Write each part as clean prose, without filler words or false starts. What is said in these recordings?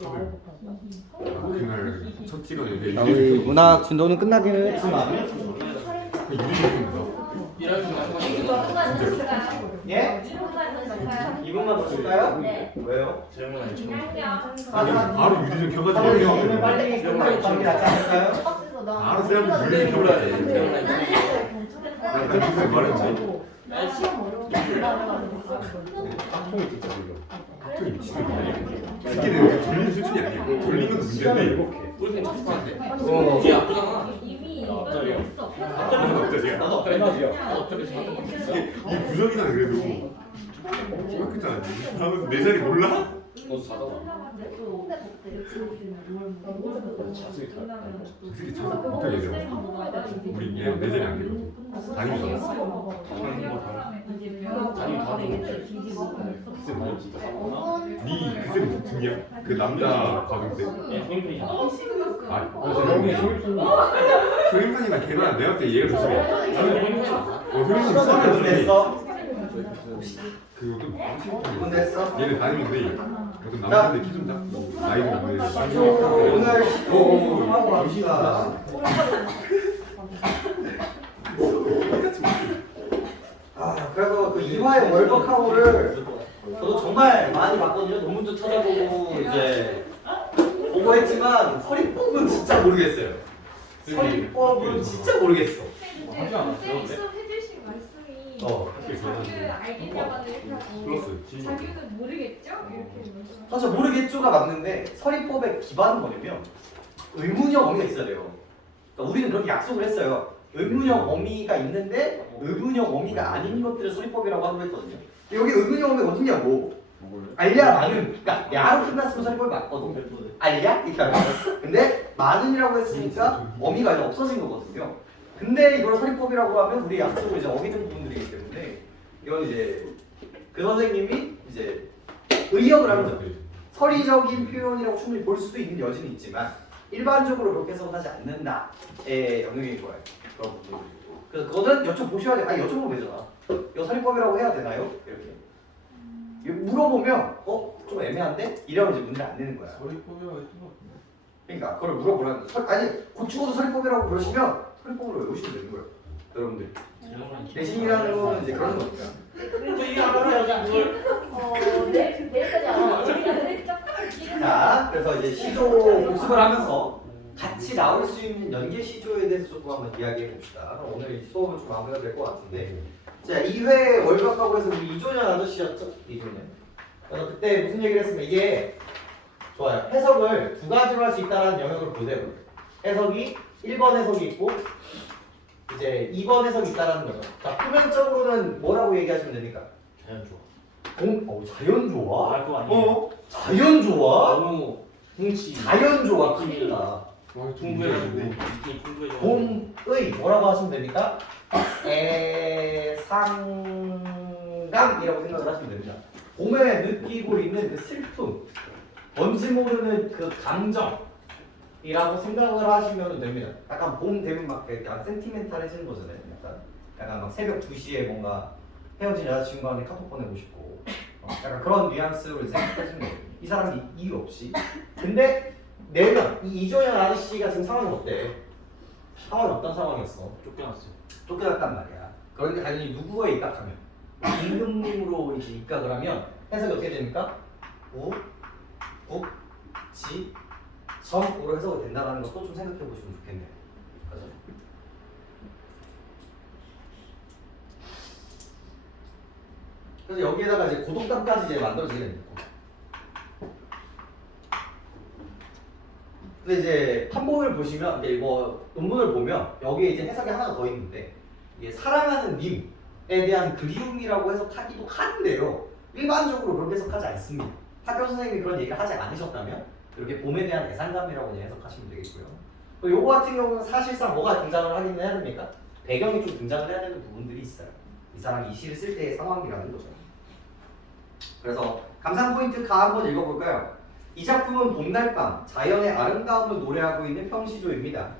그날 첫 시간에 우리 문학 진도는 끝나기는 했지만 예? 2분만 더 쉴까요? 네. 왜요? 바로 유리를 오늘 켜가지고 빨리 끝나고 가는 게 낫지 않을까요? 바로 쌤한테 유리를 켜가지고 나 그때 말했지. 학통이 진짜 졸려. 학통이 미치겠네. 새끼는 졸린 수준이 아니고 졸린 건 문제인데 우리 쳤었는데. 어. 뒤에 아프잖아. 이미 갑자기요? 없어. 갑자기야. 나도 엎드려. 나도 엎드려. 이게 이 구석이나 그래도 생각했잖아. 다음은 내 자리 몰라? 너도 자잖아. 새끼 참 못하게 해줘. 우리 얘 내 자리 안 되거든. 다니면서 네 그새 무슨 팀이야? 그 남자 과정생. 얘 소임팬이잖아. 소임산이나 걔나 내가 볼때 얘가 더 심해. 나는 소임팬이야. 소임산 시간을 못 냈어? 그좀 못 냈어? 얘는 다니는데 어떤 남자인데 키 좀 작고 나이도 많은데 오늘 시도 좀 하고 갑시다. 그래서 그 이화의 월버카우를 저도 정말 많이 봤거든요. 논문도 찾아보고 이제 보고 했지만 서리법은 진짜 모르겠어요. 서리법은 진짜 모르겠어. 하지 않았어요? 해주신 말씀이 그렇게 알겠냐마는 이렇게 하고 플러스 자기는 모르겠죠? 이렇게 사실 모르겠죠가 맞는데 서리법의 기반은 뭐냐면 의문형 어미가 있어야 돼요. 그러니까 우리는 그렇게 약속을 했어요. 의문형 어미가 있는데 의문형 어미가 아닌 것들을 서리법이라고 하기로 했거든요. 여기 의문형 어미가 어디냐고. 알야 많은. 그러니까 야로 끝났으면 서리법이 맞거든. 알야 이렇게 하면. 근데 많은이라고 했으니까 어미가 이제 없어진 거거든요. 근데 이걸 서리법이라고 하면 우리 약속을 이제 어기는 부분들이기 때문에 이건 이제 그 선생님이 이제 의역을 하는 거죠. 서리적인 표현이라고 충분히 볼 수도 있는 여지는 있지만 일반적으로 그렇게 해석은 하지 않는다의 영역인 거예요. 그런 부분들. 그래서 그거는 여쭤보셔야 돼. 아니 여쭤보면 되잖아. 이거 서리법이라고 해야 되나요? 이렇게. 물어보면 좀 애매한데? 이러면 이제 문제 안 되는 거야. 서리법이라고 했던 것 같은데. 그러니까 그걸 물어보라는 거야. 아니 고치고도 서리법이라고 그러시면 서리법으로 외우시면 되는 거예요. 여러분들. 대신이라는 거는 이제 그런 거니까. 내일까지 안 자, 그래서 이제 시조 복습을 하면서 같이 나올 수 있는 연계 시조에 대해서 조금 한번 이야기해 봅시다. 오늘 이 수업은 좀 마무리가 될 것 같은데. 자, 2회 월급학하고 해서 우리 이종현 아저씨였죠? 이종현. 그때 무슨 얘기를 했습니까? 이게 좋아요. 해석을 두 가지로 할 수 있다는 영역을 보세요. 해석이 1번 해석이 있고 이제 2번 해석이 있다는 거죠. 자, 표면적으로는 뭐라고 얘기하시면 됩니까? 자연 좋아. 자연 좋아? 아, 그거 아니에요. 자연 좋아? 너무 뭉치. 자연 좋아 큰일이다. 공부해가지고 이렇게 공부해가지고. 봄의 뭐라고 하시면 됩니까? 애상감이라고 생각을 하시면 됩니다. 봄에 느끼고 있는 그 슬픔, 뭔지 모르는 그 감정이라고 생각을 하시면 됩니다. 약간 봄 되면 막 약간 센티멘탈해지는 거잖아요. 약간 막 새벽 2시에 뭔가 헤어진 여자친구한테 카톡 보내고 싶고 약간 그런 뉘앙스로 생각하시면 돼요. 이 사람이 이유 없이. 근데 내면 이 이종현 아저씨가 지금 상황이 어때? 상황이 어떤 상황이었어? 쫓겨났어. 쫓겨났단 말이야. 그런데 당연히 누구에 입각하면 임금님으로 이제 입각을 하면 해석이 어떻게 됩니까? 우, 국, 지, 성으로 해석이 된다는 것도 좀 생각해 보시면 좋겠네요. 그죠? 그래서 여기에다가 이제 고독감까지 이제 만들어지게 됩니다. 근데 이제 판본을 보시면 이제 뭐 논문을 보면 여기에 이제 해석이 하나가 더 있는데 이게 사랑하는 님에 대한 그리움이라고 해석하기도 하는데요. 일반적으로 그렇게 해석하지 않습니다. 학교 선생님이 그런 얘기를 하지 않으셨다면 이렇게 봄에 대한 애상감이라고 그냥 해석하시면 되겠고요. 요거 같은 경우는 사실상 뭐가 등장을 하긴 해야 됩니까? 배경이 좀 등장을 해야 되는 부분들이 있어요. 이 사람이 이 시를 쓸 때의 상황이라는 거죠. 그래서 감상 포인트 가 한번 읽어볼까요? 이 작품은 봄날 밤 자연의 아름다움을 노래하고 있는 평시조입니다.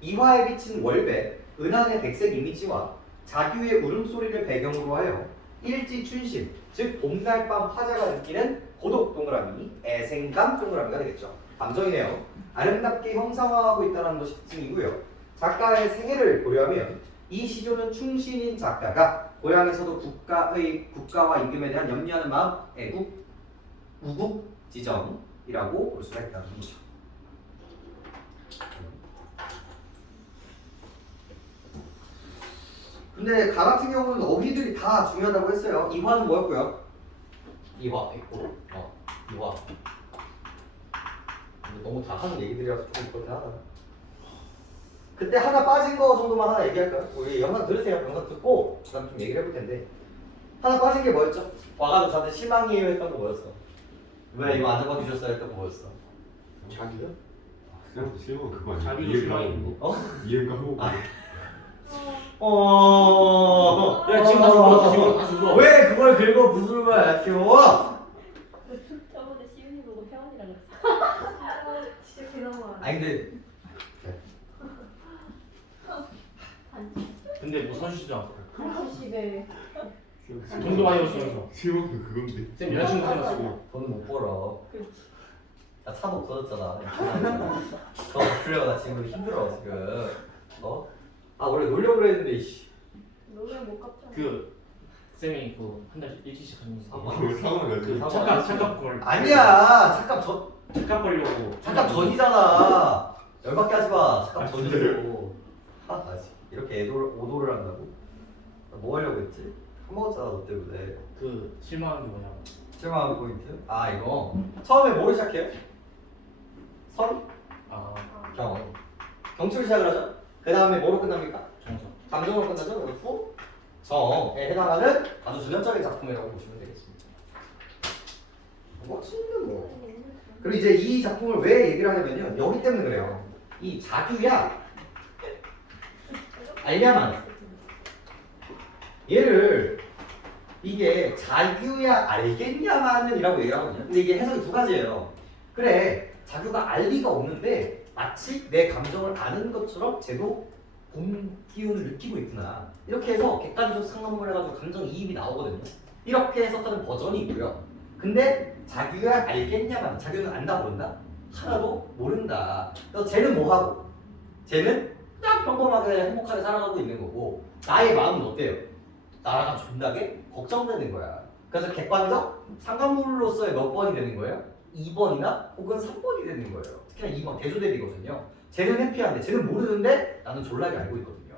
이화에 비친 월배, 은하의 백색 이미지와 자규의 울음소리를 배경으로 하여 일지춘심, 즉 봄날 밤 화자가 느끼는 고독 동그라미, 애생감 동그라미가 되겠죠. 감정이네요. 아름답게 형상화하고 있다는 것이 특징이고요. 작가의 생애를 고려하면 이 시조는 충신인 작가가 고향에서도 국가와 임금에 대한 염려하는 마음, 애국, 우국지정이라고 볼 수가 있다는 거죠. 근데 가 같은 경우는 어휘들이 다 중요하다고 했어요. 이화는 뭐였고요? 이화 있고, 이화. 근데 너무 다 하는 얘기들이라서 조금 그렇긴 하다. 그때 하나 빠진 거 정도만 하나 얘기할까요? 우리 영상 들으세요. 영상 듣고 그다음 좀 얘기를 해볼 텐데 하나 빠진 게 뭐였죠? 와가지고 다들 실망이에요 했던 거 뭐였어? 왜 이거 안 잡아주셨어요 했던 거 뭐였어? 자기요? 그냥 실망 그거 아니야? 자기도 이해가 실망이고. 하고 이해가 하고 야 지금 다시 울어 다시 울어 다시 울어. 왜 그걸 긁어 무슨 말 키워? 저번에 시윤이 보고 혜원이라 그랬어. 진짜 대단하다. 아니 근데 뭐 선수도 않고. 한시집에 돈도 많이 벌었으면서. 실망 그건데. 쌤 여자친구 생겼어. 돈은 못 벌어. 그렇지. 나 차도 없어졌잖아. 더 바꾸려고 나 지금 힘들어 지금. 아 원래 놀려고 그랬는데 이씨. 노래 못 갚잖아. 그 쌤이 그 한 달 일주일씩 하는 거. 사고를 그 가지고. 착각 걸. 아니야 착각 걸려고. 잠깐 전이잖아. 열받게 하지 마. 잠깐 아, 전이고. 이렇게 오도를 한다고? 뭐 하려고 했지? 까먹었잖아 너 때문에. 그 실망한 게 뭐냐고. 실망한 포인트? 아 이거 처음에 뭐를 시작해요? 선? 아 경추를 시작을 하죠? 그 다음에 뭐로 끝납니까? 정석. 감정으로 끝나죠? 그리고 후? 정에 해당하는 아주 전형적인 작품이라고 보시면 되겠습니다. 멋있는 뭐. 그리고 이제 이 작품을 왜 얘기를 하냐면요. 여기 때문에 그래요. 이 자규야 알냐만 얘를 이게 자규야 알겠냐만이라고 얘기하거든요. 근데 이게 해석이 두 가지예요. 그래 자규가 알 리가 없는데 마치 내 감정을 아는 것처럼 쟤도 봄 기운을 느끼고 있구나. 이렇게 해서 객관적 상관문을 해가지고 감정이입이 나오거든요. 이렇게 해석하는 버전이 있고요. 근데 자규야 알겠냐만 자규는 안다 모른다? 하나도 모른다. 그래서 쟤는 뭐하고? 쟤는 그냥 평범하게 행복하게 살아가고 있는 거고 나의 마음은 어때요? 나랑 존나게 걱정되는 거야. 그래서 객관적 상관문으로서의 몇 번이 되는 거예요? 2번이나 혹은 3번이 되는 거예요. 특히나 2번 대조대비거든요. 쟤는 해피한데 쟤는 모르는데 나는 졸라게 알고 있거든요.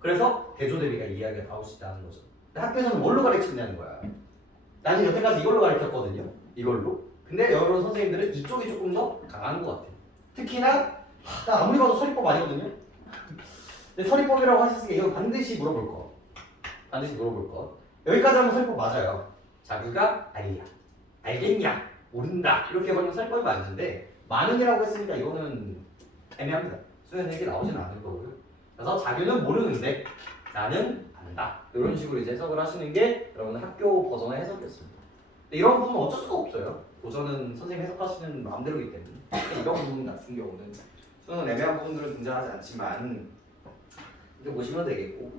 그래서 대조대비가 이야기가 나올 수 있다는 거죠. 근데 학교에서는 뭘로 가르치냐는 거야. 나는 여태까지 이걸로 가르쳤거든요. 이걸로. 근데 여러 선생님들은 이쪽이 조금 더 강한 것 같아요. 특히나 나 아무리 봐도 서리법 아니거든요. 근데 서리법이라고 하셨으니까 이거 반드시 물어볼 거. 반드시 물어볼 거. 여기까지 하면 서리법 맞아요. 자규가 알이야. 알겠냐? 모른다. 이렇게 해버리면 서리법이 맞는데 많은이라고 했으니까 이거는 애매합니다. 수련 얘기 나오지는 않을 거고요. 그래서 자규는 모르는데 나는 안다. 이런 식으로 이제 해석을 하시는 게 여러분 학교 버전의 해석이었습니다. 근데 이런 부분은 어쩔 수가 없어요. 고전은 선생님 해석하시는 마음대로이기 때문에 이런 부분 같은 경우는 수능 애매한 부분들은 등장하지 않지만 이렇게 보시면 되겠고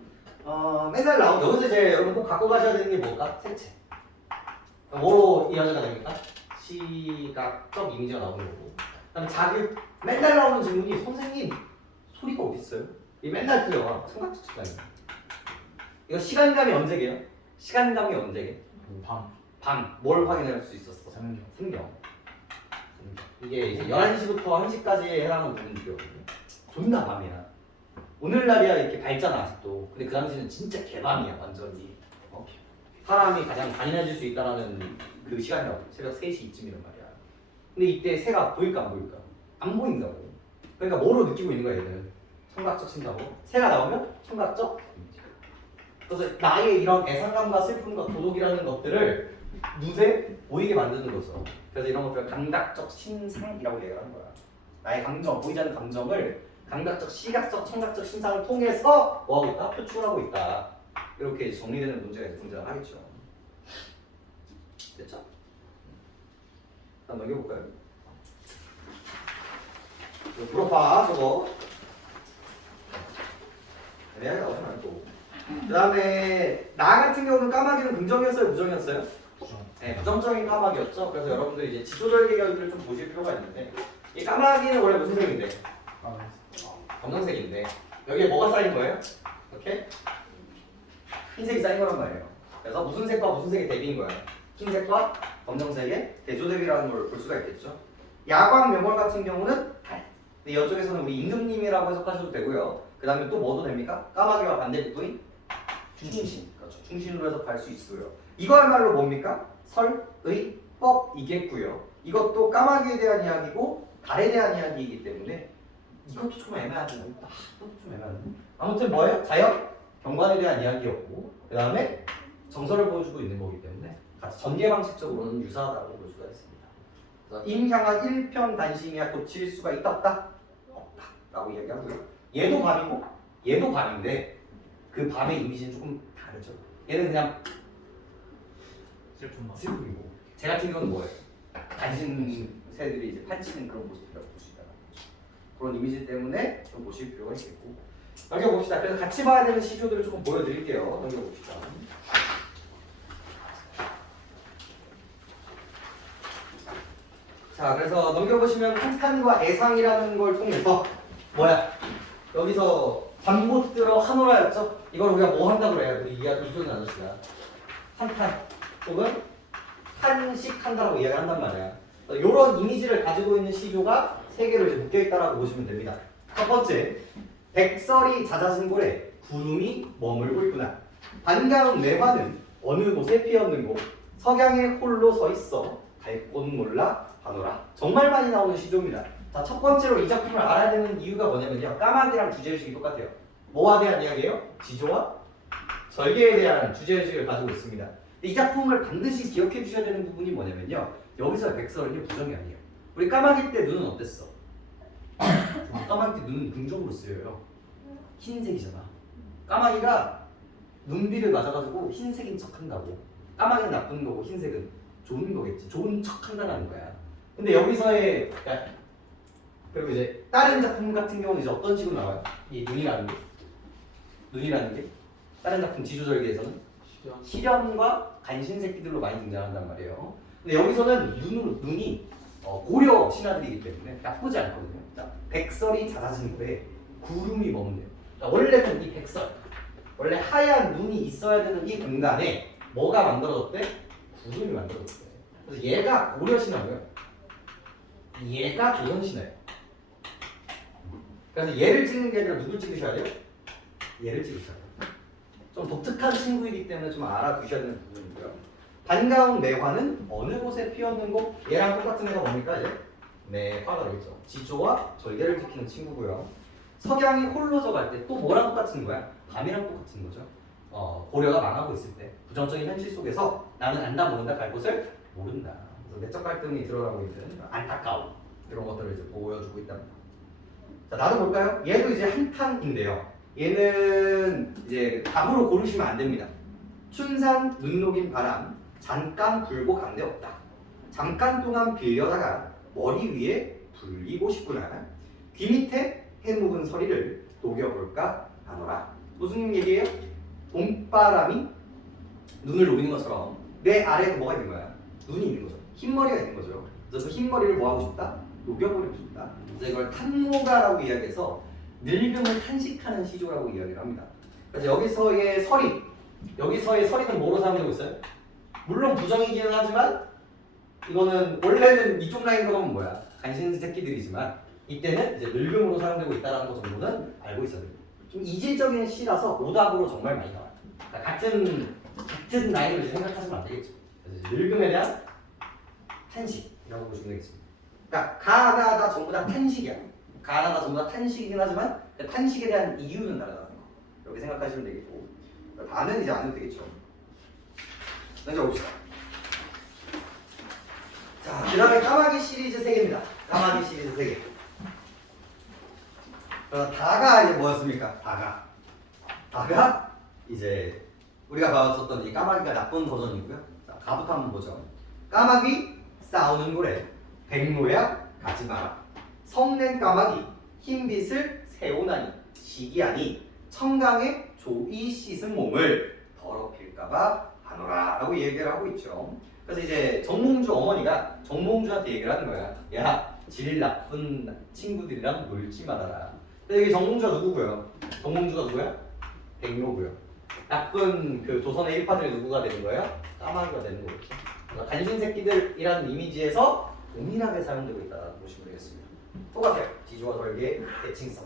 맨날 여기서 이제 여러분 꼭 갖고 가셔야 되는 게 뭘까? 색채. 뭐로 이해가 됩니까? 시각적 이미지가 나오는 거고 그다음에 자기 맨날 나오는 질문이 선생님 소리가 어디 있어요? 이 맨날 틀려. 청각적 측량이야. 이거 시간감이 언제게요? 시간감이 언제게? 밤. 뭘 확인할 수 있었어? 생경. 이게 이제 11시부터 1시까지에 해당하는 부분들이거든요. 존나 밤이야. 오늘날이야 이렇게 밝잖아 아직도. 근데 그 당시는 진짜 개밤이야 완전히. 사람이 가장 잔인해질 수 있다는 그 시간이라고. 새벽 3시 이쯤이란 말이야. 근데 이때 새가 보일까 안 보일까? 안 보인다고. 그러니까 뭐로 느끼고 있는 거야 얘는? 청각적 신다고. 새가 나오면 청각적 이미지. 그래서 나의 이런 애상감과 슬픔과 도덕이라는 것들을 눈에 보이게 만드는 거죠. 그래서 이런 것들을 감각적 신상이라고 얘기하는 거야. 나의 감정, 보이지 않는 감정을 감각적, 시각적, 청각적 신상을 통해서 뭐하고 있다? 표출하고 있다. 이렇게 정리되는 문제가 이제 등장하겠죠. 됐죠? 한번 넘겨볼까요? 물어봐 저거. 네, 나오지 말고. 그 다음에 나 같은 경우는 까마귀는 긍정이었어요? 부정이었어요? 부정. 네, 네, 부정적인 까마귀였죠. 그래서 여러분들이 이제 지조절개 결들을 좀 보실 필요가 있는데 이 까마귀는 원래 무슨 색인데? 검정색인데 여기에 뭐가 쌓인 거예요? 이렇게 흰색이 쌓인 거란 말이에요. 그래서 무슨 색과 무슨 색의 대비인 거야? 흰색과 검정색의 대조대비라는 걸 볼 수가 있겠죠. 야광 매몰 같은 경우는 달. 근데 이쪽에서는 우리 임금님이라고 해석하셔도 되고요. 그 다음에 또 뭐도 됩니까? 까마귀와 반대급부인 충신. 그렇죠. 충신으로 해석할 수 있고요. 이거야말로 뭡니까? 설, 의, 법이겠고요. 이것도 까마귀에 대한 이야기고 달에 대한 이야기이기 때문에 이것도 좀 애매하죠. 이것도 좀 애매하네. 아무튼 뭐예요? 자연, 경관에 대한 이야기였고 그 다음에 정설을 보여주고 있는 거기 때문에 같이 전개 방식적으로는 유사하다고 볼 수가 있습니다. 그래서 임향한 1편 단심이야 고칠 수가 있다 없다? 없다 라고 이야기하고요. 얘도 밤이고 얘도 밤인데 그 밤의 이미지는 조금 다르죠. 얘는 그냥 슬픈 맛. 슬픔이고 제 같은 경우는 뭐예요? 단신 새들이 이제 판치는 그런 모습이라고 볼 수 있다는 거죠. 그런 이미지 때문에 좀 보실 필요가 있겠고 넘겨봅시다. 그래서 같이 봐야 되는 시조들을 조금 보여드릴게요. 넘겨봅시다. 자, 그래서 넘겨보시면 칸칸과 애상이라는 걸 통해서 뭐야? 여기서 잠못 들어 하노라였죠? 이걸 우리가 뭐 한다고 그래요? 우리 이소진 아저씨가 한탄 혹은 탄식한다라고 이야기한단 말이야. 이런 이미지를 가지고 있는 시조가 세 개로 이제 묶여있다라고 보시면 됩니다. 첫 번째, 백설이 잦아진 고래, 구름이 머물고 있구나. 반가운 매화는 어느 곳에 피었는고 석양에 홀로 서 있어 갈 곳 몰라 가노라. 정말 많이 나오는 시조입니다. 자, 첫 번째로 이 작품을 알아야 되는 이유가 뭐냐면요. 까마귀랑 주제의식이 똑같아요. 뭐와 대한 이야기예요? 지조와 절개에 대한 주제의식을 가지고 있습니다. 근데 이 작품을 반드시 기억해 주셔야 되는 부분이 뭐냐면요. 여기서 백설은요 부정이 아니에요. 우리 까마귀 때 눈은 어땠어? 까마귀 때 눈은 긍정으로 쓰여요. 흰색이잖아. 까마귀가 눈비를 맞아가지고 흰색인 척한다고. 까마귀는 나쁜 거고 흰색은 좋은 거겠지. 좋은 척한다는 거야. 근데 여기서의 그리고 이제 다른 작품 같은 경우는 이제 어떤 식으로 나와요? 이 눈이라는 게 다른 작품 지조절개에서는 시련과 간신 새끼들로 많이 등장한단 말이에요. 근데 여기서는 눈이 고려 신하들이기 때문에 나쁘지 않거든요. 자, 백설이 잦아진 후에 구름이 머문대요. 원래는 이 백설, 원래 하얀 눈이 있어야 되는 이 공간에 뭐가 만들어졌대? 구름이 만들어졌대. 그래서 얘가 고려 신하고요. 얘가 조선 신하예요. 그래서 얘를 찍는 게 아니라 누굴 찍으셔야 돼요? 얘를 찍으셔야 돼요. 좀 독특한 친구이기 때문에 좀 알아두셔야 되는 부분이고요. 반가운 매화는 어느 곳에 피었는고 얘랑 똑같은 애가 뭡니까 이제? 매화가 되겠죠. 지조와 절개를 지키는 친구고요. 석양이 홀로 져갈 때 또 뭐랑 똑같은 거야? 밤이랑 똑같은 거죠. 고려가 망하고 있을 때 부정적인 현실 속에서 나는 안다 모른다 갈 곳을 모른다. 그래서 내적 갈등이 드러나고 있는 안타까움 이런 것들을 이제 보여주고 있답니다. 자, 나도 볼까요? 얘도 이제 한탄인데요. 얘는 이제 답으로 고르시면 안 됩니다. 춘산 눈 녹인 바람 잠깐 불고 간데 없다. 잠깐 동안 빌려다가 머리 위에 불리고 싶구나. 귀 밑에 해묵은 서리를 녹여볼까 하노라. 무슨 얘기예요? 봄바람이 눈을 녹이는 것처럼 내 아래에 뭐가 있는 거야? 눈이 있는 거죠. 흰머리가 있는 거죠. 그래서 그 흰머리를 뭐 하고 싶다? 녹여버리고 싶다. 그래서 이걸 탄모가라고 이야기해서 늙음을 탄식하는 시조라고 이야기를 합니다. 그래서 여기서의 서리는 뭐로 사용되고 있어요? 물론 부정이기는 하지만 이거는 원래는 이쪽 라인 그러면 뭐야? 간신 새끼들이지만 이때는 이제 늙음으로 사용되고 있다는 것 정도는 알고 있어야 됩니다. 좀 이질적인 시라서 오답으로 정말 많이 나와요. 그러니까 같은 라인으로 이제 생각하시면 안 되겠죠. 그래서 늙음에 대한 탄식이라고 보시면 되겠습니다. 그러니까 가나다 전부 다 탄식이야. 가나다 전부 다 탄식이긴 하지만 그 탄식에 대한 이유는 다르다는 거. 이렇게 생각하시면 되겠고 다는 이제 안 해도 되겠죠. 먼저 봅시다. 자, 그 다음에 까마귀 시리즈 3개입니다. 까마귀 시리즈 3개. 다가 이제 뭐였습니까? 다가 이제 우리가 봤었던 이 까마귀가 나쁜 버전이고요. 자, 가부터 한번 보죠. 까마귀 싸우는 고래 백로야 가지 마라. 성낸 까마귀 흰빛을 세우나니 시기하니 청강에 조이 씻은 몸을 더럽힐까봐 하노라라고 얘기를 하고 있죠. 그래서 이제 정몽주 어머니가 정몽주한테 얘기를 하는 거야. 야, 질 나쁜 친구들이랑 놀지 말아라. 근데 여기 정몽주가 누구고요? 정몽주가 누구야? 백로고요. 나쁜 그 조선의 일파들이 누구가 되는 거예요? 까마귀가 되는 거겠죠. 그러니까 간신 새끼들이라는 이미지에서 동일하게 사용되고 있다고 보시면 되겠습니다. 똑같아요. 지조와 절개의 대칭성.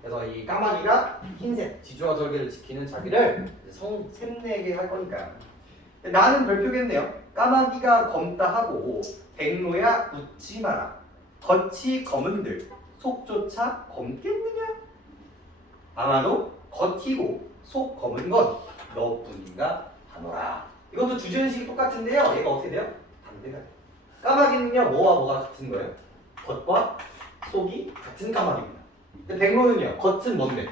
그래서 이 까마귀가 흰색 지조와 절개를 지키는 자기를 샘내게 할 거니까. 나는 별표겠네요. 까마귀가 검다 하고 백로야 웃지 마라. 겉이 검은들 속조차 검겠느냐? 아마도 겉이고 속 검은 건 너뿐인가 하노라. 이것도 주제의식이 똑같은데요. 얘가 어떻게 돼요? 반대가 돼요. 까마귀는요 뭐와 뭐가 같은 거예요? 겉과 속이 같은 까마귀입니다. 근데 백로는요 겉은 뭔데?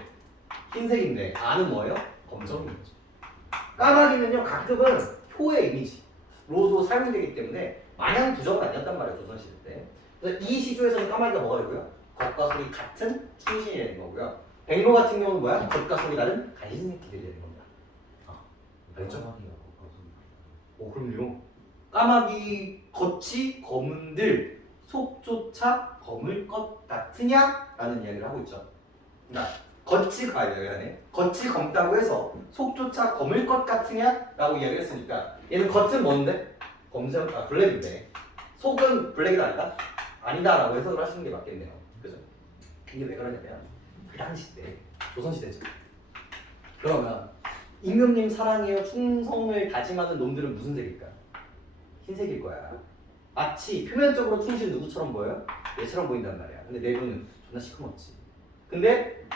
흰색인데 안은 뭐예요? 검정인 거죠. 까마귀는요 가끔은 표의 이미지로도 사용되기 때문에 마냥 부정은 아니었단 말이에요 조선시대 때. 그래서 이 시조에서는 까마귀가 뭐가 되고요? 겉과 속이 같은 충신이 되는 거고요. 백로 같은 경우는 뭐야? 겉과 속이 다른 간신 새끼들이 되는 겁니다. 알죠? 오 그럼요. 까마귀 겉이 검은들 속조차 검을 것 같으냐? 라는 이야기를 하고 있죠. 그러니까 겉이 겉이 검다고 해서 속조차 검을 것 같으냐? 라고 이야기를 했으니까 얘는 겉은 뭔데? 검색, 블랙인데 속은 블랙이 아니다? 아니다 라고 해석을 하시는 게 맞겠네요. 그죠? 이게 왜 그러냐면 그 당시 때 조선시대죠. 그러면 임금님 사랑해요 충성을 다짐하는 놈들은 무슨 색일까? 흰색일 거야. 마치 표면적으로 충신 누구처럼 보여요? 얘처럼 보인단 말이야. 근데 내부는 존나 시커멓지. 근데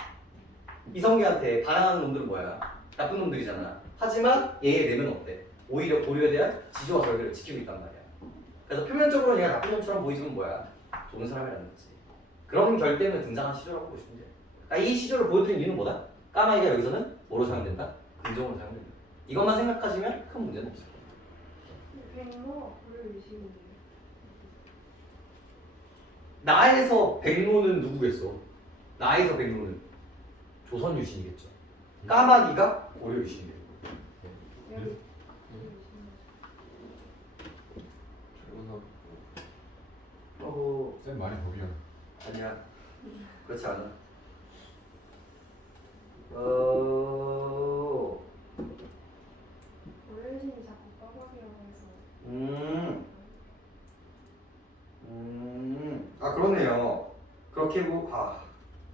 이성계한테 반항하는 놈들은 뭐야? 나쁜 놈들이잖아. 하지만 얘의 내면은 어때? 오히려 고려에 대한 지조와 절개를 지키고 있단 말이야. 그래서 표면적으로 얘가 나쁜 놈처럼 보이지만 뭐야? 좋은 사람이라는 거지. 그런 결 때문에 등장한 시조라고 보시면 돼요. 그러니까 이 시조를 보여드리는 이유는 뭐다? 까마귀가 여기서는 뭐로 사용된다? 긍정으로 사용된다. 이것만 생각하시면 큰 문제는 없어요. 백로 불을 유시는 나에서 백로는 누구겠어? 나에서 백로는 조선 유신이겠죠. 까마귀가 고려 유신이에요. 쌤 많이 보면 아니야. 그렇지 않아. 어르신이 자꾸 까마귀라고 해서 그러네요. 그렇게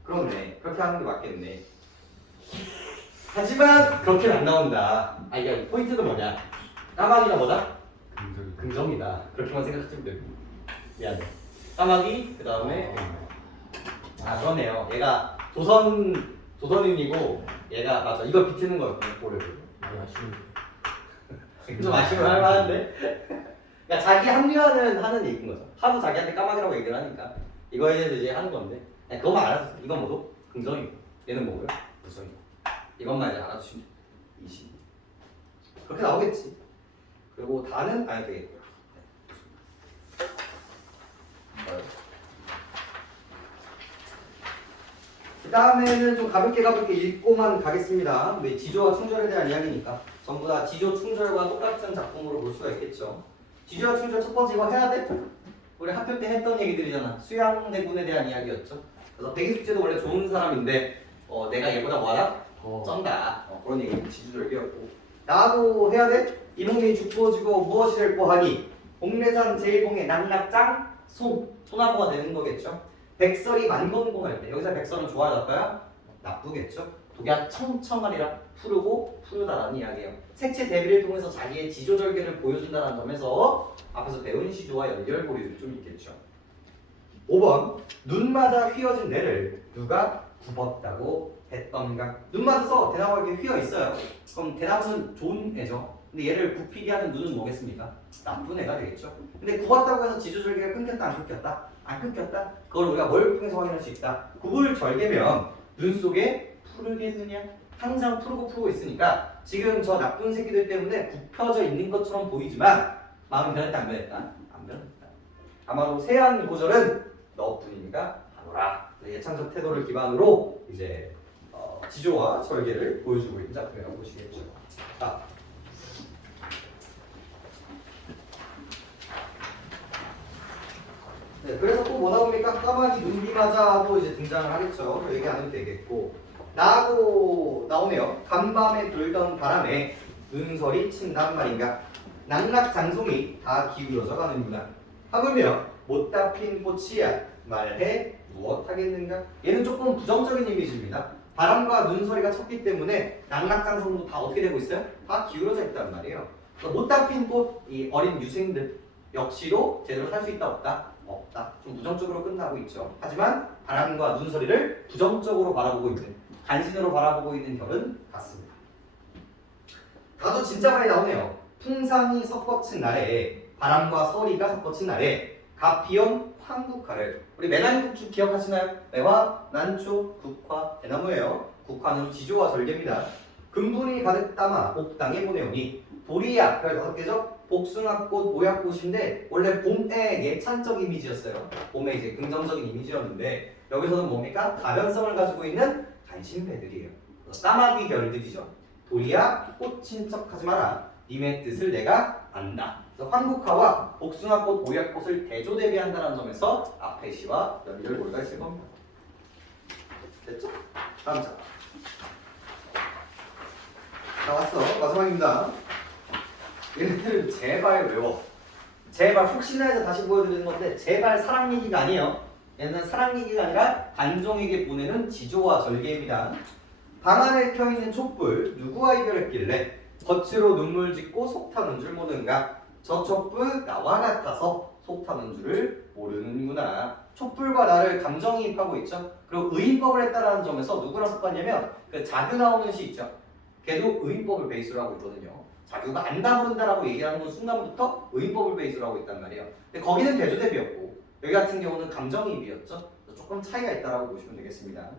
그렇네. 그렇게 하는 게 맞겠네. 하지만 그렇게는 안 나온다. 이게 포인트는 뭐냐? 까마귀가 뭐다? 긍정이다. 그렇게만 생각하시면 돼요. 미안해. 까마귀 그 다음에 그러네요. 얘가 조선인이고 얘가 맞아. 이거 비트는 거였구나. 고려를. 좀 아쉬운 할 만한데. 그러니까 자기 합리화는 하는 얘기인 거죠. 하도 자기한테 까마귀라고 얘기를 하니까 이거에 대해서 이제 하는 건데 그것만 알아주세요. 이건 뭐고? 긍정이고 얘는 뭐고요? 부정이고 이것만 이제 알아주시면 돼요. 20 그렇게 나오겠지. 그리고 다는 안 해도 되겠고요. 그 다음에는 좀 가볍게 읽고만 가겠습니다. 지조와 충절에 대한 이야기니까 전부 다 지조 충절과 똑같은 작품으로 볼 수가 있겠죠. 지조와 충절 첫 번째 이거 해야 돼? 우리 학교 때 했던 얘기들이잖아. 수양대군에 대한 이야기였죠. 그래서 백이숙제도 원래 좋은 사람인데 내가 얘보다 뭐하다? 쩐다. 그런 얘기 지주절개였고 나도 해야 돼? 이몽룡이 죽부어지고 무엇이 될 거하니 공례산 제일봉의 낙낙짱 소나무가 되는 거겠죠. 백설이 만건공할 때 여기서 백설은 좋아야 나빠야? 나쁘겠죠. 독야 청청하리라 푸르고 푸르다라는 이야기예요. 색채 대비를 통해서 자기의 지조절개를 보여준다는 점에서 앞에서 배운 시조와 연결고리들이 좀 있겠죠. 5번 눈 맞아 휘어진 내를 누가 굽었다고 했던가. 눈 맞아서 대나무가 이렇게 휘어 있어요. 그럼 대나무는 좋은 애죠. 근데 얘를 굽히게 하는 눈은 뭐겠습니까? 나쁜 애가 되겠죠. 근데 굽었다고 해서 지조절개가 끊겼다 안 끊겼다? 안 끊겼다? 그걸 우리가 뭘 통해서 확인할 수 있다? 굽을 절개면 눈 속에 푸르게 드냐? 항상 푸르고 있으니까 지금 저 나쁜 새끼들 때문에 굽혀져 있는 것처럼 보이지만 마음이 변했다 안 변했다? 안 변했다. 아마도 세안 고절은 너뿐인가 하노라. 예창적 태도를 기반으로 이제 지조와 절개를 보여주고 있는 작품이라고 보시겠죠. 네, 그래서 또 뭐 나옵니까? 까마귀 눈비맞아 하고 이제 등장을 하겠죠. 얘기 안 해도 되겠고. 나하고 나오네요. 간밤에 불던 바람에 눈설이 친단 말인가. 낙낙장송이 다 기울어져 가는구나. 하물며 못다 핀 꽃이야 말해 무엇하겠는가. 얘는 조금 부정적인 이미지입니다. 바람과 눈서리가 쳤기 때문에 낙낙장성도 다 어떻게 되고 있어요? 다 기울어져 있단 말이에요. 그러니까 못다 핀 꽃, 이 어린 유생들 역시도 제대로 살 수 있다 없다? 없다. 좀 부정적으로 끝나고 있죠. 하지만 바람과 눈서리를 부정적으로 바라보고 있는, 간신으로 바라보고 있는 결은 같습니다. 다도 진짜 많이 나오네요. 풍상이 섞어친 날에, 바람과 서리가 섞어친 날에 갑비염 황국화를, 우리 매난국주 기억하시나요? 매화, 난초, 국화, 대나무예요. 국화는 지조와 절개입니다. 금분이 가득 담아 옥당에 보내오니 보리약, 별 5개죠? 복숭아꽃, 모약꽃인데 원래 봄의 예찬적 이미지였어요. 봄의 이제 긍정적인 이미지였는데 여기서는 뭡니까? 가변성을 가지고 있는 간신배들이에요. 까마귀 결들이죠. 도리야 꽃친 척하지 마라. 님의 뜻을 내가 안다. 그래서 황국화와 복숭아꽃, 모약꽃을 대조대비한다는 점에서 앞에 시와 연결고리가 있을 겁니다. 됐죠? 다음 자. 나왔어. 마지막입니다. 얘네들은 제발 외워. 제발 혹시나 해서 다시 보여드리는 건데 제발 사랑 얘기가 아니에요. 얘는 사랑 얘기가 아니라 단종에게 보내는 지조와 절개입니다. 방 안에 켜있는 촛불 누구와 이별했길래 겉으로 눈물 짓고 속 타는 줄 모르는가. 저 촛불 나와 같아서 속 타는 줄을 모르는구나. 촛불과 나를 감정이입하고 있죠. 그리고 의인법을 했다라는 점에서 누구랑 섞었냐면 그 자규 나오는 시 있죠. 걔도 의인법을 베이스로 하고 있거든요. 자규가 안다 부른다라고 얘기하는 건 순간부터 의인법을 베이스로 하고 있단 말이에요. 근데 거기는 대조대비였고 여기 같은 경우는 감정이입이었죠. 조금 차이가 있다라고 보시면 되겠습니다.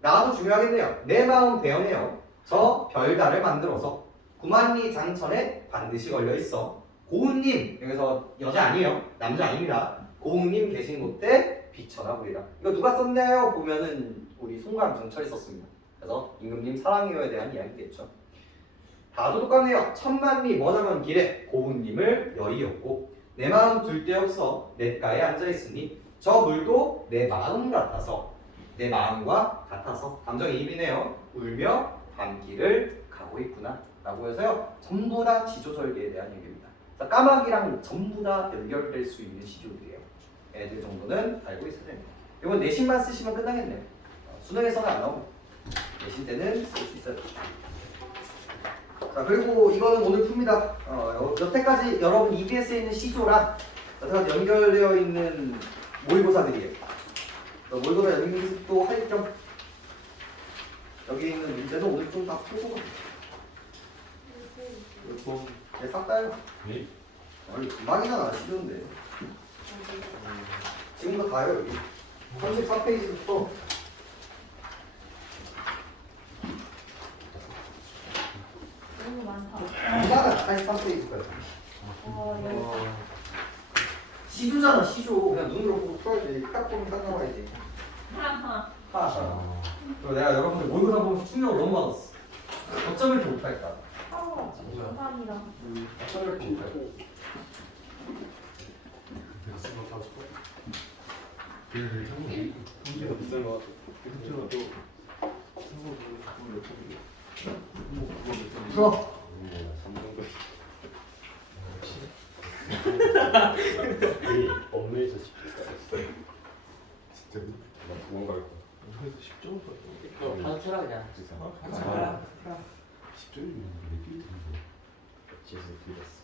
나도 중요하겠네요. 내 마음 배어내요. 저 별달을 만들어서 구만리 장천에 반드시 걸려있어. 고은님, 여기서 여자 아니에요. 남자 아닙니다. 고은님 계신 곳에 비춰라 보리라. 이거 누가 썼나요? 보면은 우리 송강 정철이 썼습니다. 그래서 임금님 사랑해요에 대한 이야기겠죠. 다도 똑같네요. 천만리 머나먼 길에 고은님을 여의었고 내 마음 둘 데 없어 냇가에 앉아있으니 저 물도 내 마음 같아서 내 마음과 같아서 감정이입이네요. 울며 밤길을 가고 있구나 라고 해서요. 전부 다 지조절개에 대한 얘기입니다. 까마귀랑 전부 다 연결될 수 있는 시조들이에요. 애들 정도는 알고 있어야 됩니다. 이건 내신만 쓰시면 끝나겠네요. 수능에서는 안 나옵니다. 내신 때는 쓸 수 있어요. 자, 그리고 이거는 오늘 풉니다. 여태까지 여러분 EBS에 있는 시조랑 여태까지 연결되어 있는 모의고사들이에요. 모의고사 연습도 할 겸 여기 있는 문제도 오늘 좀 다 풀고 네, 싹 다요. 네? 아니 금방이잖아 시조인데. 지금도 다요 여기. 34페이지부터 너무 많다. 이거는 43페이지까지. 와, 시조잖아 시조. 그냥 눈으로 보고 풀어야지. 딱 보면 딱 나와야지. 하하. 하하. 그리고 내가 여러분들 모의고사 보면서 충격을 너무 받았어. 어쩜 이렇게 못할까? 감사합니다. 어쩜 이렇게 못할까? 내가 수능 하고 싶어? 그래, 통계가 비싼 것 같아. 그렇죠. 또 풀어. 업무에서 10점 진짜 나 도망갈 거야. 업무에서 10점 바로 쳐라 그냥. 가라. 10점이면 몇 개인데? 지에서 들렸어.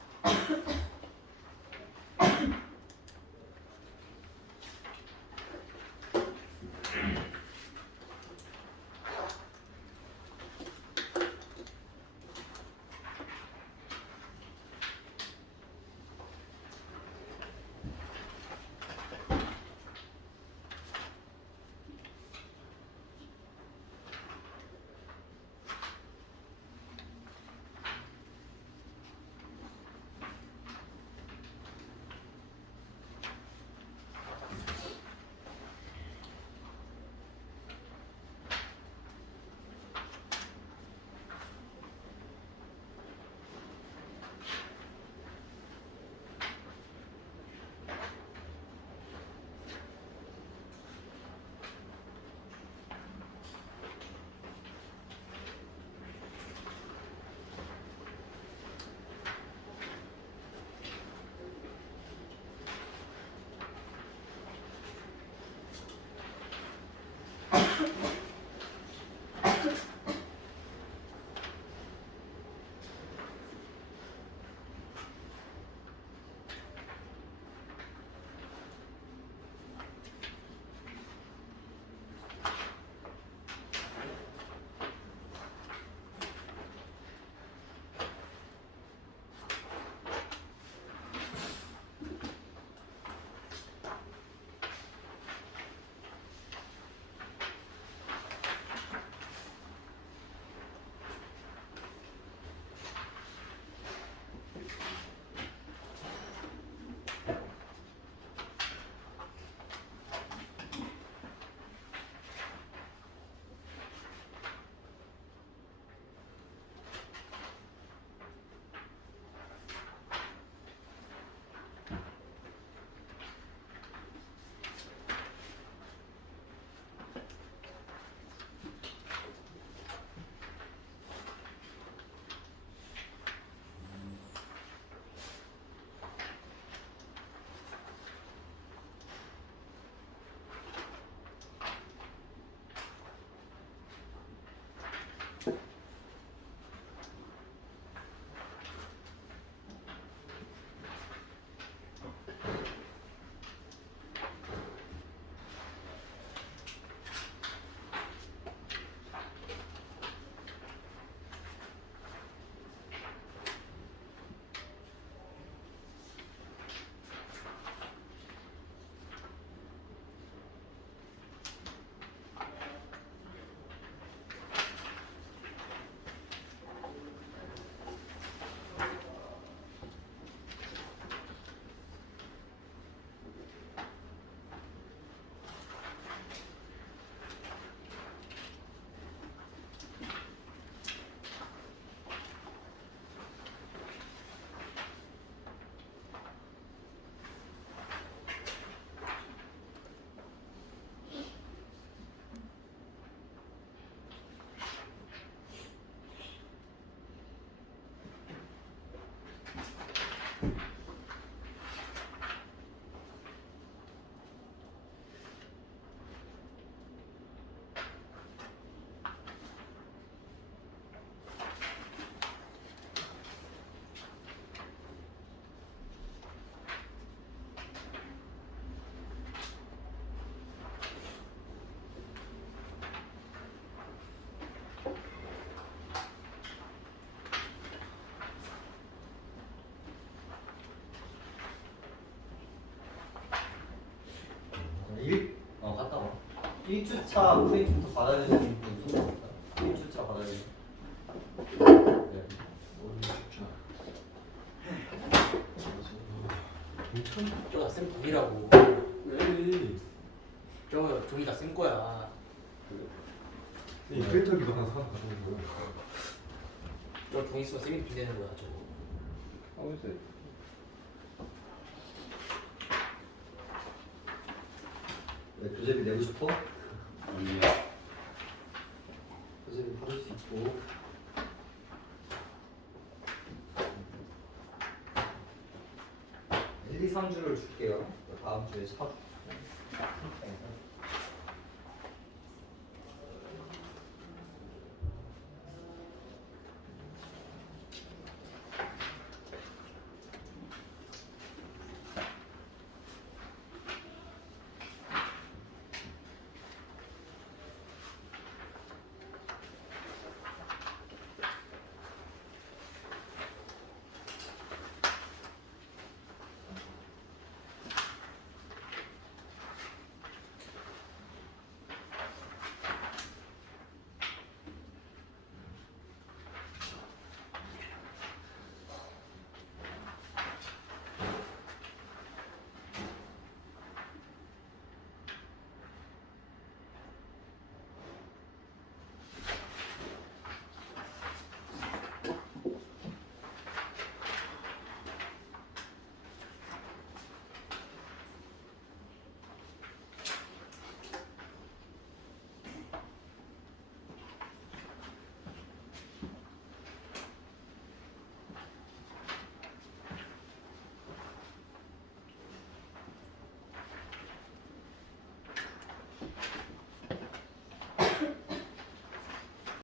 1주차 프린트부터 받아야 되는 분 손. 1주차 받아야 되는. 네. 저거 쌤 돈이라고. 왜? 저거 종이 다 쌤 거야. 이 프린터 기반 하나 사서 가지고 있는 거야. 저 종이 쓰면 쌤이 빚내는 거야 저거. 하고 있어요. 왜 교재비 내고 싶어? 아니야. 교재비 받을 수 있고. 1, 2, 3주를 줄게요. 다음 주에 사줄게.